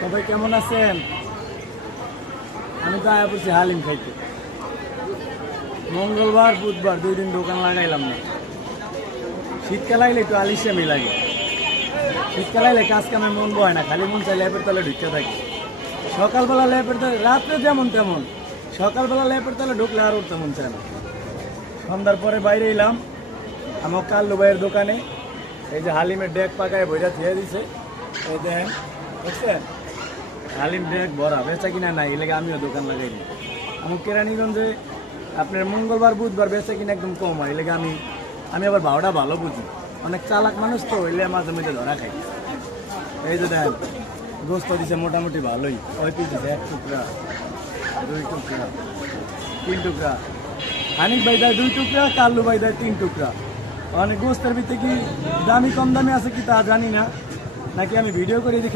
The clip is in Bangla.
সবাই কেমন আছেন? আমি তো আয়া পড়ছি হালিম খাইতে। মঙ্গলবার বুধবার 2 দিন দোকান লাগাইলাম না। শীতকাল আইলে একটু আলিশামি লাগে। শীতকাল আইলে কাজ কামে মন বয় না, খালি মন চাই ল্যাপের তলে ঢুকতে থাকে। সকালবেলা ল্যাপের তলে, রাত্রে যেমন তেমন, সকালবেলা ল্যাপের তলে ঢুকলে আর উঠতে মন চায় না। সন্ধ্যার পরে বাইরে এলাম আমার কাল্লু ভাইয়ের দোকানে। এই যে হালিমের ডেক পাকায় বইটা থিয়ে দিছে, এই দেখেন, বুঝছেন? হালিম ডেক ভরা, বেচা কিনা নাই, এলাকা আমিও দোকান লাগাই দিই। আমার কেরানীগঞ্জে আপনার মঙ্গলবার বুধবার বেচা কিনা একদম কম হয়, এলাকা আমি আবার ভাওটা ভালো বুঝি। অনেক চালাক মানুষ তো, এলে মাঝে মধ্যে ধরা খাই। এই যে দেখেন, গোস্ত দিছে মোটামুটি ভালোই। ওই পিস দিছে 1 টুকরা, 2 টুকরা, 3 টুকরা। হানিফ ভাই দেয় 2 টুকরা, কাল্লু ভাই দেয় 3 টুকরা। অনেক গোস্তের ভিতরে কি দামি কম দামি আছে কি তা জানি না, নাকি আমি ভিডিও করে দেখে